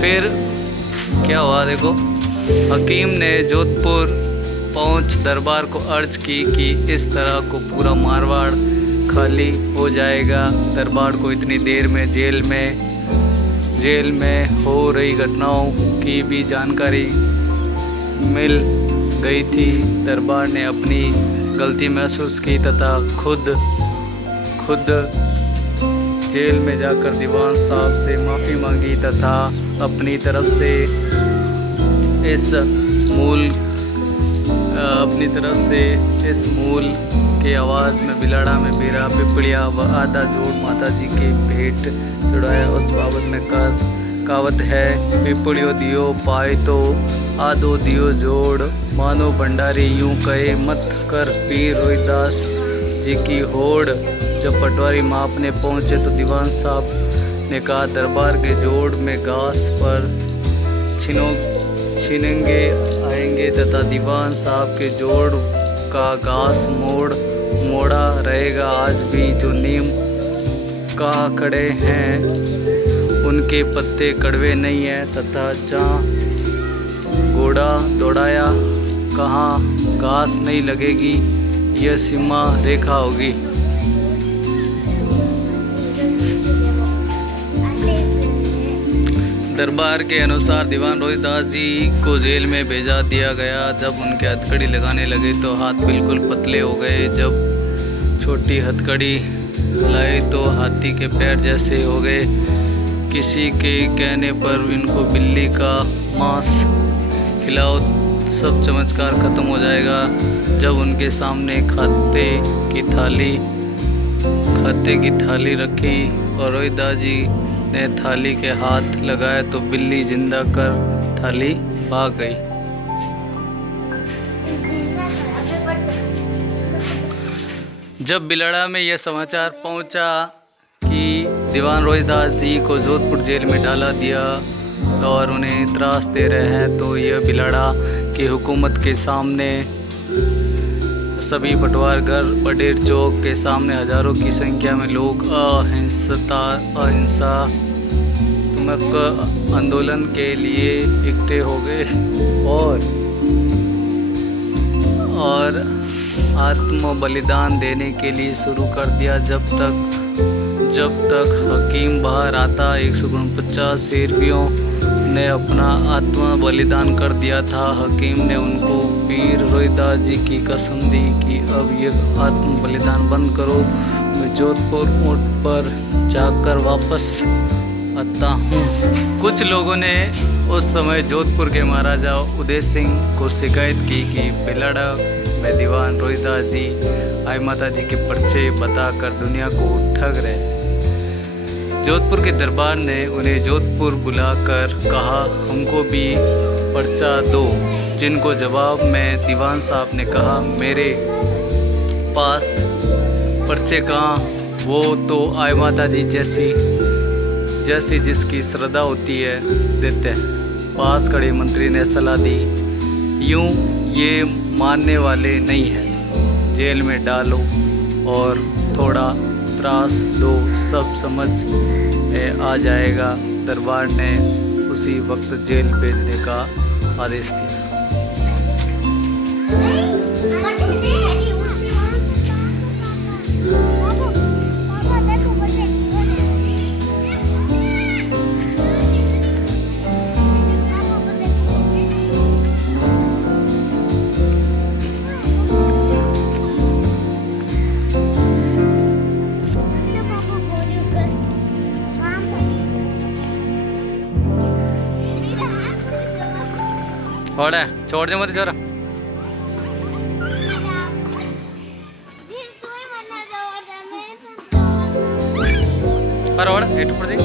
फिर क्या हुआ देखो, हकीम ने जोधपुर पहुंच दरबार को अर्ज की कि इस तरह को पूरा मारवाड़ खाली हो जाएगा। दरबार को इतनी देर में जेल में हो रही घटनाओं की भी जानकारी मिल गई थी। दरबार ने अपनी गलती महसूस की तथा खुद जेल में जाकर दीवान साहब से माफ़ी मांगी तथा अपनी तरफ से इस मूल के आवाज़ में बिलाड़ा में बीरा पिपड़िया व आधा जोड़ माता जी के भेंट चढ़ाया। उस बाबत में कहावत है, पिपड़ियो दियो पाए तो आधो दियो जोड़, मानो भंडारी यूं कहे मत कर पीर रोहिदास जी की होड़। जब पटवारी मापने पहुंचे तो दीवान साहब ने कहा, दरबार के जोड़ में घास पर छिनेंगे आएंगे तथा दीवान साहब के जोड़ का घास मोड़ा रहेगा। आज भी जो नीम कहा खड़े हैं उनके पत्ते कड़वे नहीं है तथा जहाँ घोड़ा दौड़ाया कहाँ घास नहीं लगेगी, यह सीमा रेखा होगी। दरबार के अनुसार दीवान रोहिदास जी को जेल में भेजा दिया गया। जब उनके हथकड़ी लगाने लगे तो हाथ बिल्कुल पतले हो गए। जब छोटी हथकड़ी लाए तो हाथी के पैर जैसे हो गए। किसी के कहने पर इनको बिल्ली का मांस खिलाओ, सब चमत्कार खत्म हो जाएगा। जब उनके सामने खाते की थाली रखी और रोहिदास जी ने थाली के हाथ लगाया तो बिल्ली जिंदा कर थाली भाग गई। जब बिलाड़ा में यह समाचार पहुंचा कि दीवान रोहिदास जी को जोधपुर जेल में डाला दिया और उन्हें त्रास दे रहे हैं, तो यह बिलाड़ा की हुकूमत के सामने सभी पटवार घर बडेर चौक के सामने हजारों की संख्या में लोग अहिंसात्मक आंदोलन के लिए इकट्ठे हो गए और आत्म बलिदान देने के लिए शुरू कर दिया। जब तक हकीम बाहर आता 149 शेरवियों ने अपना आत्म बलिदान कर दिया था। हकीम ने उनको पीर रोहिदास जी की कसम दी कि अब ये आत्म बलिदान बंद करो, मैं जोधपुर ऊंट पर जाकर वापस आता हूँ। कुछ लोगों ने उस समय जोधपुर के महाराजा उदय सिंह को शिकायत की कि बिलाड़ा में दीवान रोहिदास जी आई माता जी के पर्चे बताकर दुनिया को ठग रहे। जोधपुर के दरबार ने उन्हें जोधपुर बुलाकर कहा, हमको भी पर्चा दो। जिनको जवाब में दीवान साहब ने कहा, मेरे पास पर्चे कहाँ, वो तो आई माता जी जैसी जिसकी श्रद्धा होती है देते हैं। पास खड़े मंत्री ने सलाह दी, यूं ये मानने वाले नहीं हैं, जेल में डालो और थोड़ा त्रास दो, सब समझ में आ जाएगा। दरबार ने उसी वक्त जेल भेजने का आदेश दिया। छोड़ दे मत छोरा और हेठ पड़ दे।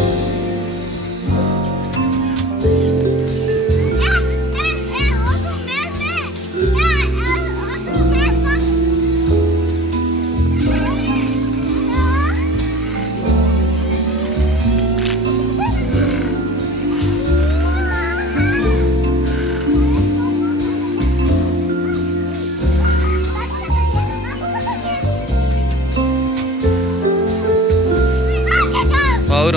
और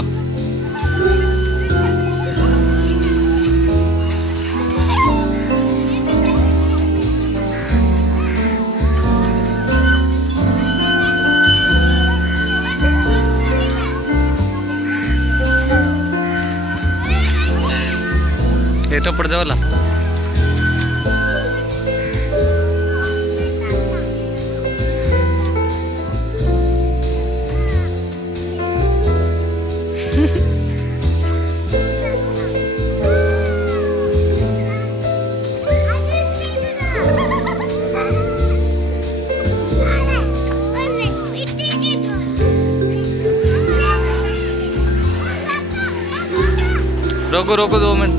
ये तो पड़ जाओला रोको रोको 2 मिनट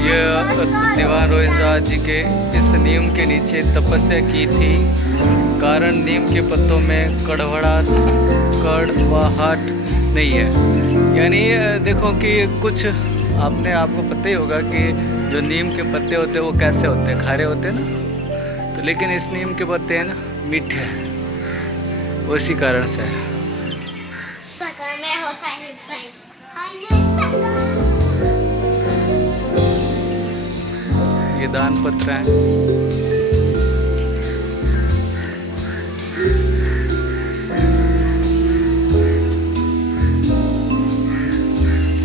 ये दीवान रोहितदास जी के इस नीम के नीचे तपस्या की थी, कारण नीम के पत्तों में कड़वाहट नहीं है। यानी देखो कि कुछ आपको पता ही होगा कि जो नीम के पत्ते होते हैं वो कैसे होते हैं, खारे होते हैं ना, तो लेकिन इस नीम के पत्ते हैं ना मीठे, उसी कारण से ये दान पत्र है।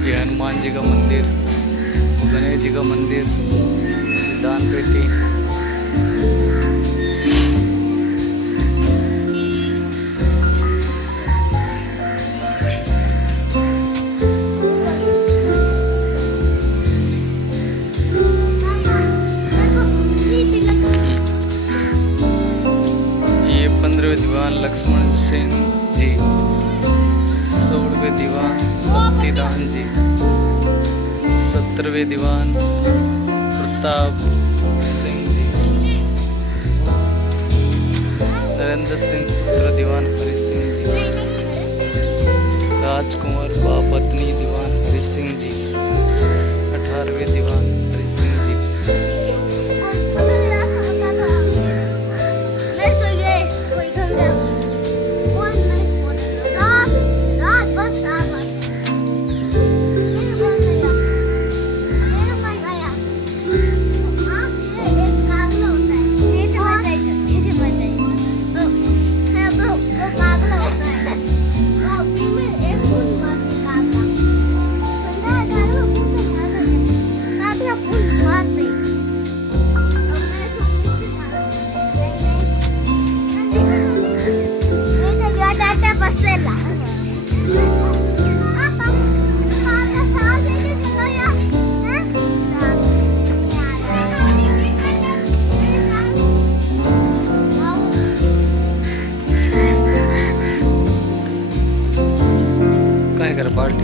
ये हनुमान जी का मंदिर, गणेश जी का मंदिर, दान पेटी। ये 15वें दीवान लक्ष्मण सिंह जी, 16वें दीवान सतीदान जी, 17वें दीवान प्रताप सिंह जी, नरेंद्र सिंह पुत्र दीवान हरि सिंह जी, राजकुमार बापत्नी दीवान हरि सिंह जी, 18वें दीवान हरि सिंह जी। कर पार्टी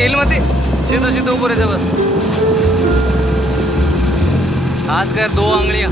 हिल मत सीधो सीधो ऊपर है बस, हाथ कर 2 आंगलियां।